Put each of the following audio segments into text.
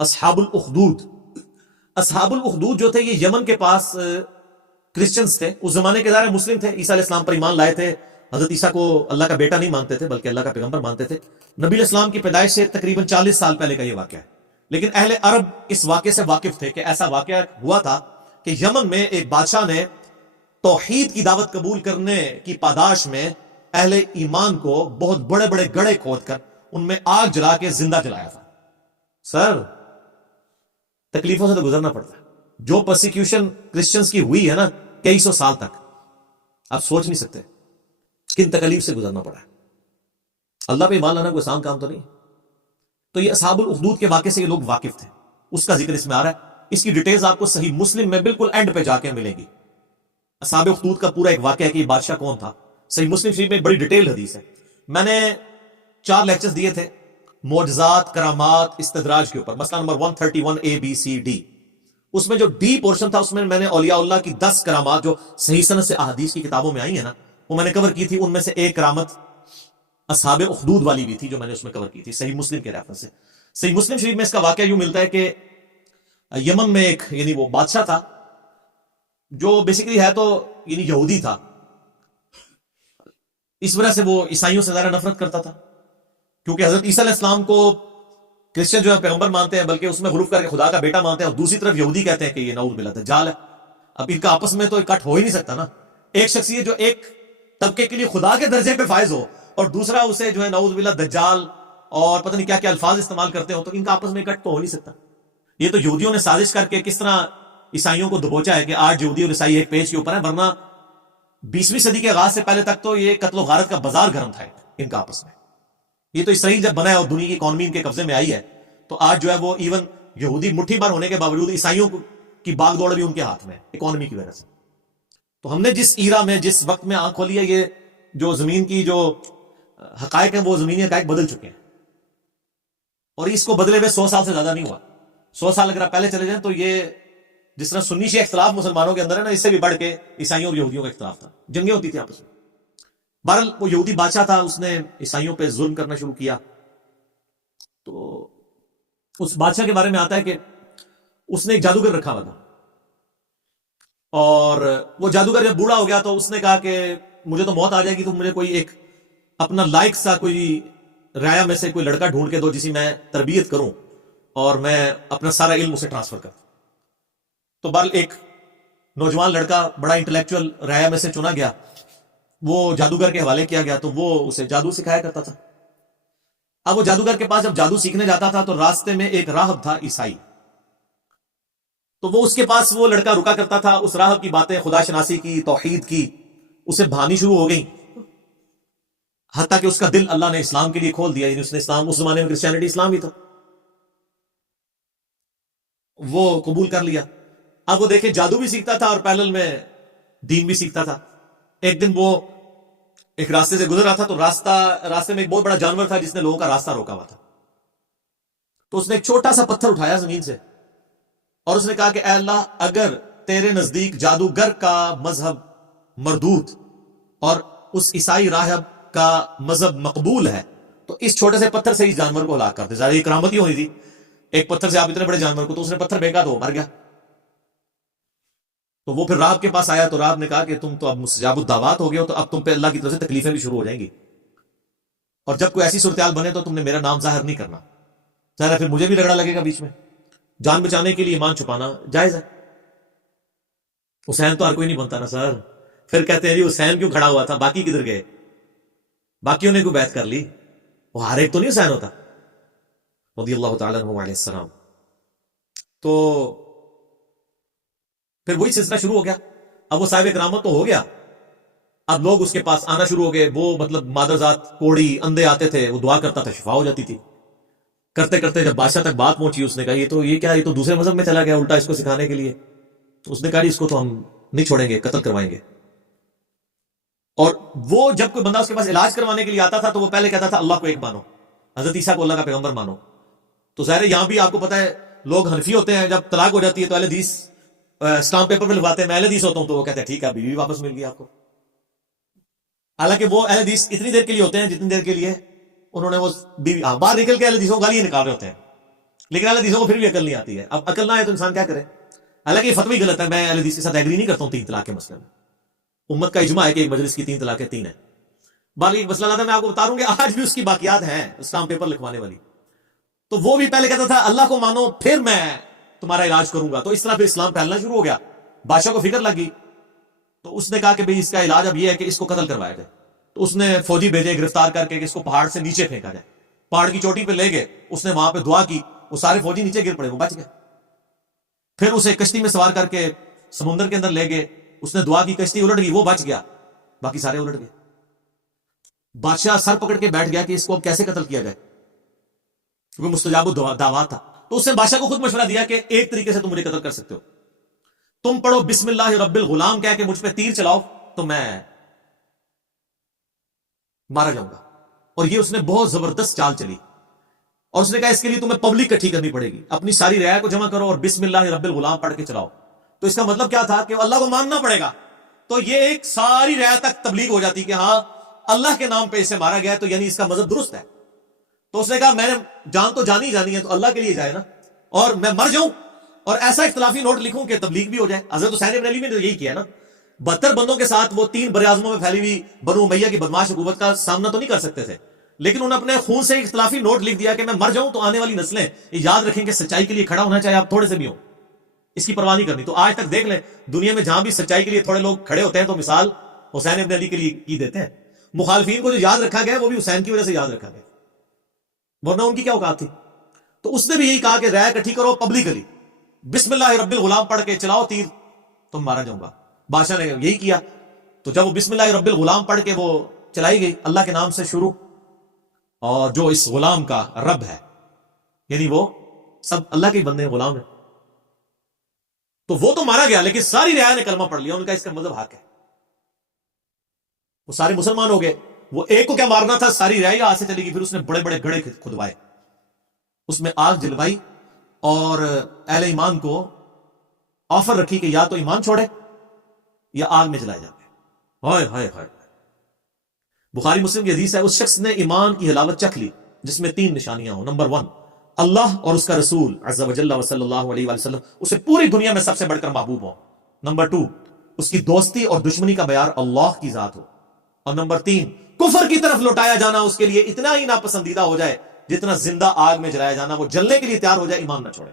اصحاب الاخدود. اصحاب الاخدود جو تھے یہ یمن کے پاس کرسچنز تھے. اس زمانے کے ظاہر مسلم تھے, عیسیٰ علیہ السلام پر ایمان لائے تھے, حضرت عیسیٰ کو اللہ کا بیٹا نہیں مانتے تھے بلکہ اللہ کا پیغمبر مانتے تھے. نبی علیہ السلام کی پیدائش سے تقریباً 40 سال پہلے کا یہ واقعہ ہے. لیکن اہل عرب اس واقعے سے واقف تھے کہ ایسا واقعہ ہوا تھا کہ یمن میں ایک بادشاہ نے توحید کی دعوت قبول کرنے کی پاداش میں اہل ایمان کو بہت بڑے بڑے گڑھے کھود کر ان میں آگ جلا کے زندہ جلایا تھا. سر تکلیفوں سے تو گزرنا پڑتا ہے. جو پرسیکیوشن کرسچنز کی ہوئی ہے نا کئی سو سال تک, آپ سوچ نہیں سکتے کن تکلیف سے گزرنا پڑا ہے. اللہ پہ ایمان لانا کوئی آسان کام تو نہیں. تو یہ اصحاب الاخدود کے واقعے سے یہ لوگ واقف تھے, اس کا ذکر اس میں آ رہا ہے. اس کی ڈیٹیلز آپ کو صحیح مسلم میں بالکل اینڈ پہ جا کے ملیں گی. اصحاب الاخدود کا پورا ایک واقعہ ہے کہ یہ بادشاہ کون تھا. صحیح مسلم شریف میں بڑی ڈیٹیل حدیث ہے. میں نے 4 لیکچرز دیے تھے معجزات, کرامات, استدراج کے اوپر, مسئلہ نمبر 131 ABCD. اس میں جو ڈی پورشن تھا اس میں نے اولیاء اللہ کی 10 کرامات جو صحیح سند سے احادیث کی کتابوں میں آئی ہیں نا وہ میں نے کور کی تھی. ان میں سے ایک کرامت اصحاب اخدود والی بھی تھی جو میں نے اس میں کور کی تھی صحیح مسلم کے ریفرنس سے. صحیح مسلم شریف میں اس کا واقعہ یوں ملتا ہے کہ یمن میں ایک یعنی وہ بادشاہ تھا جو بیسیکلی ہے تو یعنی یہودی تھا. اس وجہ سے وہ عیسائیوں سے زیادہ نفرت کرتا تھا کیونکہ حضرت عیسیٰ علیہ السلام کو کرسچن جو ہے پیغمبر مانتے ہیں بلکہ اس میں غلوف کر کے خدا کا بیٹا مانتے ہیں, اور دوسری طرف یہودی کہتے ہیں کہ یہ نعوذ باللہ دجال ہے. اب ان کا آپس میں تو اکٹھ ہو ہی نہیں سکتا نا. ایک شخصیت جو ایک طبقے کے لیے خدا کے درجے پہ فائز ہو اور دوسرا اسے جو ہے نعوذ باللہ دجال اور پتہ نہیں کیا کیا الفاظ استعمال کرتے ہو, تو ان کا آپس میں اکٹھ تو ہو نہیں سکتا. یہ تو یہودیوں نے سازش کر کے کس طرح عیسائیوں کو دبوچا ہے کہ آج یہودی اور عیسائی ایک پیج کے اوپر ہے, ورنہ 20ویں صدی کے آغاز سے پہلے تک تو یہ قتل و غارت کا بازار گرم تھا ان کا آپس میں. یہ تو اسرائیل جب بنا ہے اور دنیا کی اکانومی ان کے قبضے میں آئی ہے تو آج جو ہے وہ ایون یہودی مٹھی بھر ہونے کے باوجود عیسائیوں کی باغ دوڑ بھی ان کے ہاتھ میں اکانومی کی وجہ سے. تو ہم نے جس ایرا میں جس وقت میں آنکھ کھولی ہے, یہ جو زمین کی جو حقائق ہیں وہ زمینی حقائق بدل چکے ہیں, اور اس کو بدلے ہوئے 100 سال سے زیادہ نہیں ہوا. 100 سال اگر آپ پہلے چلے جائیں تو یہ جس طرح سنی شیعہ اختلاف مسلمانوں کے اندر ہے نا, اس سے بھی بڑھ کے عیسائیوں اور یہودیوں کا اختلاف تھا, جنگیں ہوتی تھی آپس میں. بہرحال وہ یہودی بادشاہ تھا, اس نے عیسائیوں پہ ظلم کرنا شروع کیا. تو اس بادشاہ کے بارے میں آتا ہے کہ اس نے ایک جادوگر رکھا ہوا تھا, اور وہ جادوگر جب بوڑھا ہو گیا تو اس نے کہا کہ مجھے تو موت آ جائے گی, تو مجھے کوئی ایک اپنا لائق سا کوئی رعایا میں سے کوئی لڑکا ڈھونڈ کے دو جسے میں تربیت کروں اور میں اپنا سارا علم اسے ٹرانسفر کروں. تو بہرحال ایک نوجوان لڑکا بڑا انٹلیکچوئل رعایا میں سے چنا گیا, وہ جادوگر کے حوالے کیا گیا, تو وہ اسے جادو سکھایا کرتا تھا. اب وہ جادوگر کے پاس جب جادو سیکھنے جاتا تھا تو راستے میں ایک راہب تھا عیسائی, تو وہ اس کے پاس وہ لڑکا رکا کرتا تھا. اس راہب کی باتیں خدا شناسی کی, توحید کی, اسے بھانی شروع ہو گئی, حتیٰ کہ اس کا دل اللہ نے اسلام کے لیے کھول دیا. یعنی اس نے اسلام, اس زمانے میں کرسچینٹی اسلام ہی تھا, وہ قبول کر لیا. اب وہ دیکھیں جادو بھی سیکھتا تھا اور پیرلل میں دین بھی سیکھتا تھا. ایک دن وہ ایک راستے سے گزر رہا تھا, تو راستے میں ایک بہت بڑا جانور تھا جس نے لوگوں کا راستہ روکا ہوا تھا. تو اس نے ایک چھوٹا سا پتھر اٹھایا زمین سے اور اس نے کہا کہ اے اللہ, اگر تیرے نزدیک جادوگر کا مذہب مردود اور اس عیسائی راہب کا مذہب مقبول ہے تو اس چھوٹے سے پتھر سے اس جانور کو ہلاک کر دے. ظاہر یہ کرامت ہی ہونی تھی, ایک پتھر سے آپ اتنے بڑے جانور کو, تو اس نے پتھر پھینکا تو وہ مر گیا. تو وہ پھر راہب کے پاس آیا, تو راہب نے کہا کہ تم تو اب مستجاب الدعوات ہو گئے ہو, تو اب تم پہ اللہ کی طرف سے تکلیفیں بھی شروع ہو جائیں گی, اور جب کوئی ایسی صورتحال بنے تو تم نے میرا نام ظاہر نہیں کرنا. ظاہر پھر مجھے بھی رگڑا لگے گا بیچ میں. جان بچانے کے لیے ایمان چھپانا جائز ہے. حسین تو ہر کوئی نہیں بنتا نا سر. پھر کہتے ہیں جی حسین کیوں کھڑا ہوا تھا, باقی کدھر گئے, باقیوں نے کوئی بیعت کر لی, وہ ہر ایک تو نہیں حسین ہوتا رضی اللہ تعالیٰ عنہ علیہ السلام. تو پھر وہی سلسلہ شروع ہو گیا. اب وہ صاحب کرامت تو ہو گیا, اب لوگ اس کے پاس آنا شروع ہو گئے. وہ مطلب مادرزاد, کوڑی, اندھے آتے تھے, وہ دعا کرتا تھا, شفا ہو جاتی تھی. کرتے کرتے جب بادشاہ تک بات پہنچی, اس نے کہا یہ کیا, یہ تو دوسرے مذہب میں چلا گیا الٹا اس کو سکھانے کے لیے. تو اس نے کہا اس کو تو ہم نہیں چھوڑیں گے, قتل کروائیں گے. اور وہ جب کوئی بندہ اس کے پاس علاج کروانے کے لیے آتا تھا تو وہ پہلے کہتا تھا اللہ کو ایک مانو, حضرت عیسیٰ کو اللہ کا پیغمبر مانو. تو ظاہر یہاں بھی آپ کو پتا ہے لوگ حنفی ہوتے ہیں, جب طلاق ہو جاتی ہے تو اہل حدیث اسٹامپ پیپر پہ لگواتے ہیں, میں اہل حدیث ہوتا ہوں, تو وہ کہتے ہیں ٹھیک ہے بیوی واپس مل گئی آپ کو. حالانکہ وہ اہل حدیث اتنی دیر کے لیے ہوتے ہیں جتنی دیر کے لیے انہوں نے وہ بیوی باہر نکل کے اہل حدیثوں کو گالیاں نکال رہے ہوتے ہیں. لیکن اہل حدیثوں کو پھر بھی عقل نہیں آتی ہے. اب عقل نہ آئے تو انسان کیا کرے؟ حالانکہ یہ فتوی غلط ہے، میں اہل حدیث کے ساتھ ایگری نہیں کرتا ہوں 3 طلاق کے مسئلے میں. امت کا اجماع ہے کہ ایک مجلس کی 3 طلاقیں 3 ہیں. باقی ایک مسئلہ تھا، میں آپ کو بتا رہا ہوں کہ آج بھی اس کی باقیات ہیں اسلام پیپر لکھوانے والی. تو وہ بھی پہلے کہتا تھا اللہ کو مانو پھر میں تمہارا علاج کروں گا. تو اس طرح پھر اسلام پھیلنا شروع ہو گیا. بادشاہ کو فکر لگی تو اس نے کہا کہ بھئی اس کا علاج اب یہ ہے کہ اس کو قتل کروایا جائے. تو اس نے فوجی بھیجے گرفتار کر کے کہ اس کو پہاڑ سے نیچے پھینکا جائے. پہاڑ کی چوٹی پہ لے گئے، اس نے وہاں پہ دعا کی، وہ سارے فوجی نیچے گر پڑے، وہ بچ گئے. پھر اسے کشتی میں سوار کر کے سمندر کے اندر لے گئے، اس نے دعا کی، کشتی الٹ گئی، وہ بچ گیا، باقی سارے الٹ گئے. بادشاہ سر پکڑ کے بیٹھ گیا کہ اس کو اب کیسے قتل کیا جائے، کیونکہ مستجاب دعوات تھا. تو اس نے بادشاہ کو خود مشورہ دیا کہ ایک طریقے سے تم مجھے قتل کر سکتے ہو، تم پڑھو بسم اللہ رب الغلام کہہ کے مجھ پہ تیر چلاؤ تو میں مارا جاؤں گا. اور یہ اس نے بہت زبردست چال چلی، اور اس نے کہا اس کے لیے تمہیں پبلک اکٹھی کرنی پڑے گی، اپنی ساری رعایا کو جمع کرو اور بسم اللہ رب الغلام پڑھ کے چلاؤ. تو اس کا مطلب کیا تھا کہ اللہ کو ماننا پڑے گا. تو یہ ایک ساری رعایا تک تبلیغ ہو جاتی کہ ہاں اللہ کے نام پہ اسے مارا گیا تو یعنی اس کا مذہب درست ہے. تو اس نے کہا میں نے جان تو جانی جانی ہے تو اللہ کے لیے جائے نا، اور میں مر جاؤں اور ایسا اختلافی نوٹ لکھوں کہ تبلیغ بھی ہو جائے. حضرت حسین بن علی نے تو یہی کیا نا، 72 بندوں کے ساتھ وہ 3 براعظموں میں پھیلی ہوئی بنو امیہ کی بدماش حکومت کا سامنا تو نہیں کر سکتے تھے، لیکن انہوں نے اپنے خون سے اختلافی نوٹ لکھ دیا کہ میں مر جاؤں تو آنے والی نسلیں یاد رکھیں کہ سچائی کے لیے کھڑا ہونا چاہے آپ تھوڑے سے بھی ہوں، اس کی پرواہ نہیں کرنی. تو آج تک دیکھ لیں دنیا میں جہاں بھی سچائی کے لیے تھوڑے لوگ کھڑے ہوتے ہیں تو مثال حسین بن علی کے لیے کی دیتے ہیں. مخالفین کو جو یاد رکھا گیا وہ بھی حسین کی وجہ سے یاد رکھا گیا، ورنہ ان کی کیا اوقات تھی. تو اس نے بھی یہی کہا کہ رائے اکٹھی کرو پبلکلی، بسم اللہ رب الغلام پڑھ کے چلاؤ تیر، تم مارا جاؤں گا. بادشاہ نے یہی کیا. تو جب وہ بسم اللہ رب الغلام پڑھ کے وہ چلائی گئی اللہ کے نام سے شروع، اور جو اس غلام کا رب ہے یعنی وہ سب اللہ کے بندے غلام ہیں، تو وہ تو مارا گیا. لیکن ساری رعایا نے کلمہ پڑھ لیا، ان کا اس کا مذہب حق ہے، وہ سارے مسلمان ہو گئے. وہ ایک کو کیا مارنا تھا، ساری رعایا ہاتھ سے چلی گئی. پھر اس نے بڑے بڑے گڑھے کھدوائے، اس میں آگ جلوائی اور اہل ایمان کو آفر رکھی کہ یا تو ایمان چھوڑے یا آگ میں جلائے جاتے. ہائے ہائے ہائے. بخاری مسلم کی حدیث ہے اس شخص نے ایمان کی حلاوت چکھ لی جس میں 3 نشانیاں ہوں. نمبر 1 اللہ اور اس کا رسول عز و جل صلی اللہ علیہ وسلم اسے پوری دنیا میں سب سے بڑھ کر محبوب ہو. نمبر 2 اس کی دوستی اور دشمنی کا معیار اللہ کی ذات ہو. اور نمبر 3 کفر کی طرف لوٹایا جانا اس کے لیے اتنا ہی ناپسندیدہ ہو جائے جتنا زندہ آگ میں جلایا جانا، وہ جلنے کے لیے تیار ہو جائے، ایمان نہ چھوڑے.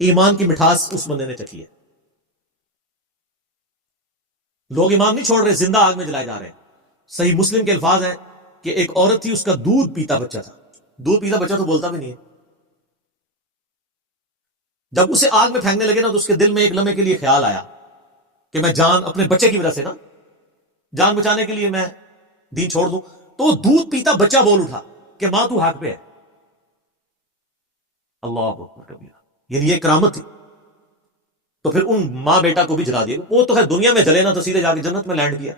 ایمان کی مٹھاس اس بندے نے چکھی ہے. لوگ ایمان نہیں چھوڑ رہے، زندہ آگ میں جلائے جا رہے ہیں. صحیح مسلم کے الفاظ ہیں کہ ایک عورت تھی، اس کا دودھ پیتا بچہ تھا. دودھ پیتا بچہ تو بولتا بھی نہیں ہے. جب اسے آگ میں پھینکنے لگے نا تو اس کے دل میں ایک لمحے کے لیے خیال آیا کہ میں جان اپنے بچے کی وجہ سے نا جان بچانے کے لیے میں دین چھوڑ دوں. تو دودھ پیتا بچہ بول اٹھا کہ ماں تو حق پہ ہے. اللہ اکبر کبیرہ. یعنی یہ کرامت تھی. تو پھر ان ماں بیٹا کو بھی جلا دیا. وہ تو ہے دنیا میں جلے نا تو سیدھے جا کے جنت میں لینڈ کیا.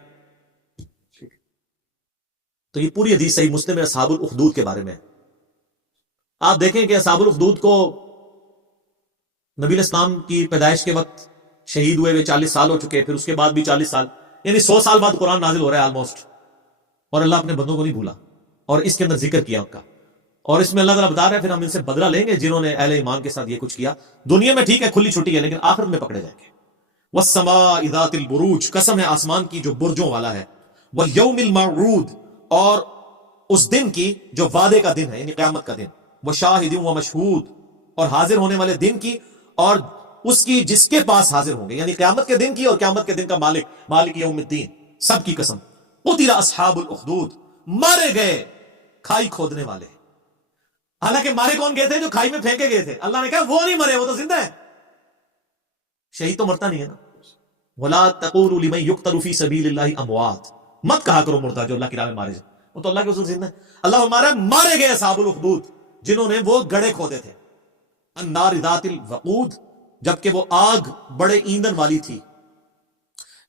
تو یہ پوری حدیث صحیح مسلم میں اصحاب الاخدود کے بارے میں ہے. آپ دیکھیں کہ اصحاب الاخدود کو نبی علیہ السلام کی پیدائش کے وقت شہید ہوئے 40 سال ہو چکے، پھر اس کے بعد بھی 40 سال، یعنی 100 سال بعد قرآن نازل ہو رہا ہے آلموسٹ. اور اللہ اپنے بندوں کو نہیں بھولا اور اس کے اندر ذکر کیا ان کا. اور اس میں اللہ تعالیٰ بتا رہا ہے پھر ہم ان سے بدلہ لیں گے جنہوں نے اہل ایمان کے ساتھ یہ کچھ کیا. دنیا میں ٹھیک ہے کھلی چھٹی ہے، لیکن آخرت میں پکڑے جائیں گے. والسماء ذات البروج، قسم ہے آسمان کی جو برجوں والا ہے. والیوم الموعود، اور اس دن کی جو وعدے کا دن ہے یعنی قیامت کا دن. وشاہد ومشہود، اور حاضر ہونے والے دن کی اور اس کی جس کے پاس حاضر ہوں گے، یعنی قیامت کے دن کی اور قیامت کے دن کا مالک، مالک یوم الدین. سب کی قسم. قتل اصحاب الاخدود، مارے گئے کھائی کھودنے والے. حالانکہ مارے کون گئے تھے؟ جو کھائی میں پھینکے گئے تھے. اللہ نے کہا وہ نہیں مرے، وہ تو زندہ ہے. شہید تو مرتا نہیں ہے نا. ولا تقولوا لمن يقتل في سبيل الله اموات، مت کہا کرو مردہ جو اللہ کی راہ میں مارے جائے، وہ تو اللہ کے حضور زندہ ہے. اللہ ہمارا مارے گئے اصحاب الاخدود جنہوں نے وہ گڑھے کھودے تھے. النار ذات الوقود، جبکہ وہ آگ بڑے ایندھن والی تھی.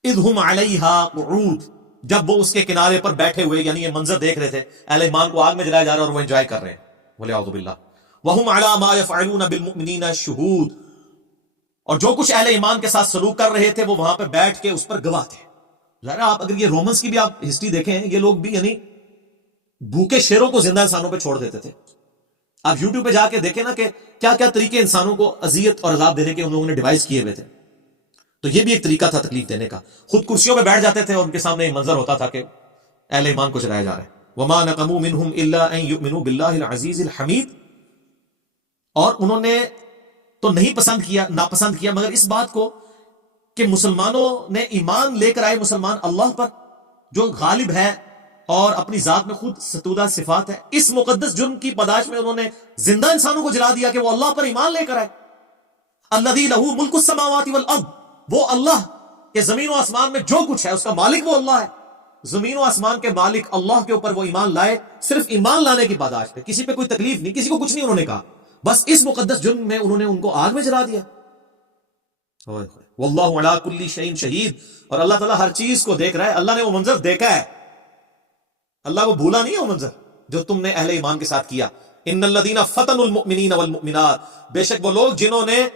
اذ هم علیہا قعود، جب وہ اس کے کنارے پر بیٹھے ہوئے، یعنی یہ منظر دیکھ رہے تھے اہل ایمان کو آگ میں جلایا جا رہا ہے اور وہ انجوائے کر رہے ہیں. وَلِعَوْذُ بِاللَّهِ وَهُمْ عَلَى مَا يَفْعَلُونَ بِالْمُؤْمِنِينَ شُهُودٌ، اور جو کچھ اہل ایمان کے ساتھ سلوک کر رہے تھے وہ وہاں پہ بیٹھ کے اس پر گواہ تھے. ظاہر آپ اگر یہ رومنس کی بھی آپ ہسٹری دیکھیں، یہ لوگ بھی یعنی بھوکے شیروں کو زندہ انسانوں پہ چھوڑ دیتے تھے. آپ یوٹیوب پہ جا کے دیکھیں نا کہ کیا کیا طریقے انسانوں کو اذیت اور عذاب دینے کے ان لوگوں نے ڈیوائس کیے ہوئے تھے. تو یہ بھی ایک طریقہ تھا تکلیف دینے کا. خود کرسیوں پہ بیٹھ جاتے تھے اور ان کے سامنے ایک منظر ہوتا تھا کہ اہل ایمان کو جلایا جا رہا ہے. وما نقموا منهم الا ان يؤمنوا بالله العزيز الحمید. اور انہوں نے تو نہیں ناپسند کیا مگر اس بات کو کہ مسلمانوں نے ایمان لے کر آئے مسلمان اللہ پر جو غالب ہے اور اپنی ذات میں خود ستودہ صفات ہے. اس مقدس جرم کی پاداش میں انہوں نے زندہ انسانوں کو جلا دیا کہ وہ اللہ پر ایمان لے کر آئے. الذی لہ ملک السماوات والارض. وہ اللہ کہ زمین و آسمان میں جو کچھ ہے اس کا مالک وہ اللہ ہے. زمین و آسمان کے مالک اللہ کے اوپر وہ ایمان لائے صرف ایمان لانے کی پاداش پہ. کسی پہ کوئی تکلیف نہیں, کسی کو کچھ نہیں انہوں نے کہا, بس اس مقدس جرم میں انہوں نے ان کو آگ میں جلا دیا. واللہ علی کل شیء شہید. اور اللہ تعالیٰ ہر چیز کو دیکھ رہا ہے. اللہ نے وہ منظر دیکھا ہے, اللہ کو بھولا نہیں ہے وہ منظر جو تم نے اہل ایمان کے ساتھ کیا. ان الذین فتنوا المؤمنین والمؤمنات. بے شک وہ لوگ جنہوں نے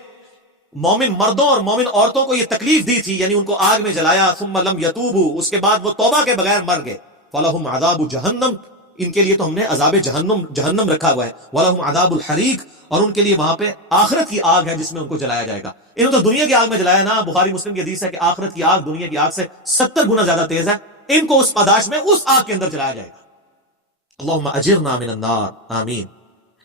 مومن مردوں اور مومن عورتوں کو یہ تکلیف دی تھی, یعنی ان کو آگ میں جلایا, ثم لم یتوبوا, اس کے بعد وہ توبہ کے بغیر مر گئے, فلہم عذاب جہنم, ان کے لیے تو ہم نے عذاب جہنم رکھا ہوا ہے, ولہم عذاب الحریق, اور ان کے لیے وہاں پہ آخرت کی آگ ہے جس میں ان کو جلایا جائے گا. انہوں تو دنیا کی آگ میں جلایا نا. بخاری مسلم کی حدیث ہے کہ آخرت کی آگ دنیا کی آگ سے 70 گنا زیادہ تیز ہے. ان کو اس پاداش میں اس آگ کے اندر جلایا جائے گا. اللہم اجرنا من النار, آمین.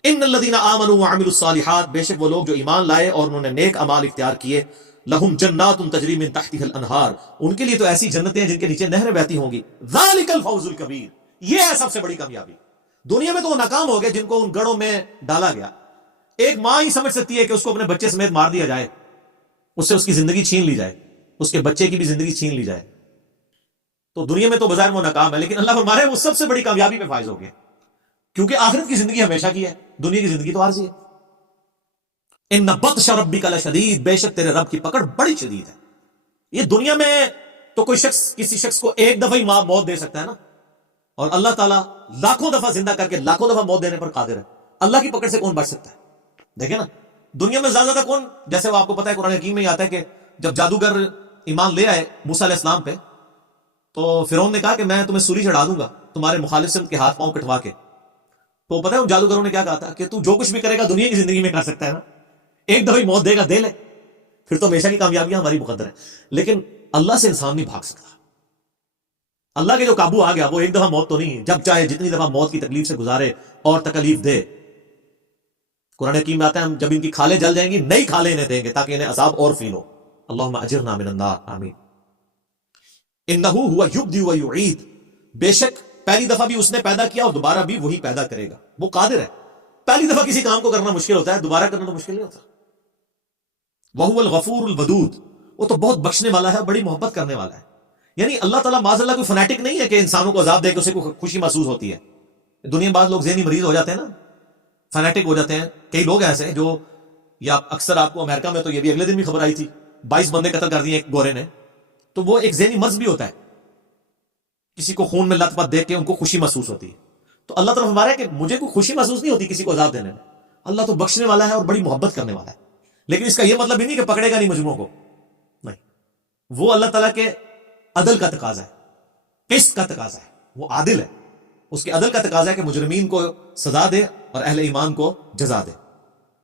ان الذین آمنوا وعملوا الصالحات. بے شک وہ لوگ جو ایمان لائے اور انہوں نے نیک اعمال اختیار کیے, لہم جنات تجری من تحتها الانہار. ان کے لیے تو ایسی جنتیں ہیں جن کے نیچے نہریں بہتی ہوں گی. ذالک الفوز الکبیر. یہ ہے سب سے بڑی کامیابی. دنیا میں تو وہ ناکام ہو گئے جن کو ان گڑوں میں ڈالا گیا. ایک ماں ہی سمجھ سکتی ہے کہ اس کو اپنے بچے سمیت مار دیا جائے, اس سے اس کی زندگی چھین لی جائے, اس کے بچے کی بھی زندگی چھین لی جائے. تو دنیا میں تو بظاہر وہ ناکام ہے, لیکن اللہ فرما رہے ہیں وہ سب سے بڑی کامیابی پہ فائز ہو گئے, کیونکہ آخرت کی زندگی ہمیشہ کی ہے, دنیا کی زندگی تو عارضی ہے. ان بطش ربک لشدید. بے شک تیرے رب کی پکڑ بڑی شدید ہے. یہ دنیا میں تو کوئی شخص کسی شخص کو ایک دفعہ ہی موت دے سکتا ہے نا, اور اللہ تعالیٰ لاکھوں دفعہ زندہ کر کے لاکھوں دفعہ موت دینے پر قادر ہے. اللہ کی پکڑ سے کون بچ سکتا ہے؟ دیکھیں نا, دنیا میں زیادہ کون, جیسے وہ آپ کو پتا ہے قرآن حکیم میں ہی آتا ہے کہ جب جادوگر ایمان لے آئے موسیٰ علیہ السلام پہ, تو فرعون نے کہا کہ میں تمہیں سولی چڑھا دوں گا تمہارے مخالف سے ان کے ہاتھ پاؤں کٹوا کے. تو پتہ ہے ان جادوگروں نے کیا کہا تھا کہ تو جو کچھ بھی کرے گا دنیا کی زندگی میں کر سکتا ہے نا, ایک دفعہ موت دے گا دے لے, پھر تو ہمیشہ کی کامیابیاں ہماری مقدر ہیں. لیکن اللہ سے انسان نہیں بھاگ سکتا. اللہ کے جو قابو آ گیا وہ ایک دفعہ موت تو نہیں, جب چاہے جتنی دفعہ موت کی تکلیف سے گزارے اور تکلیف دے. قرآن حکیم میں آتا ہے ہم جب ان کی کھالیں جل جائیں گی نئی کھالیں انہیں دیں گے تاکہ انہیں عذاب اور فیل ہو. اللہم اجرنا من النار, آمین. انہ ہوا یبدی و یعید. بے شک پہلی دفعہ بھی اس نے پیدا کیا اور دوبارہ بھی وہی پیدا کرے گا. وہ قادر ہے. پہلی دفعہ کسی کام کو کرنا مشکل ہوتا ہے, دوبارہ کرنا تو مشکل نہیں ہوتا. وہو الغفور الودود. وہ تو بہت بخشنے والا ہے, بڑی محبت کرنے والا ہے. یعنی اللہ تعالیٰ معاذ اللہ کوئی فنیٹک نہیں ہے کہ انسانوں کو عذاب دے کے اسے کو خوشی محسوس ہوتی ہے. دنیا میں بعض لوگ ذہنی مریض ہو جاتے ہیں نا, فنیٹک ہو جاتے ہیں. کئی لوگ ایسے جو, یا اکثر آپ کو امریکہ میں تو یہ بھی اگلے دن بھی خبر آئی تھی 22 بندے قتل کر دیے ایک گورے نے. تو وہ ایک ذہنی مرض بھی ہوتا ہے, کسی کو خون میں لت پت دیکھ کے ان کو خوشی محسوس ہوتی ہے. تو اللہ تعالیٰ ہمارا ہے کہ مجھے کوئی خوشی محسوس نہیں ہوتی کسی کو عذاب دینے میں. اللہ تو بخشنے والا ہے اور بڑی محبت کرنے والا ہے. لیکن اس کا یہ مطلب ہی نہیں کہ پکڑے گا نہیں مجرموں کو, نہیں. وہ اللہ تعالیٰ کے عدل کا تقاضا ہے, قسط کا تقاضا ہے. وہ عادل ہے, اس کے عدل کا تقاضا ہے کہ مجرمین کو سزا دے اور اہل ایمان کو جزا دے.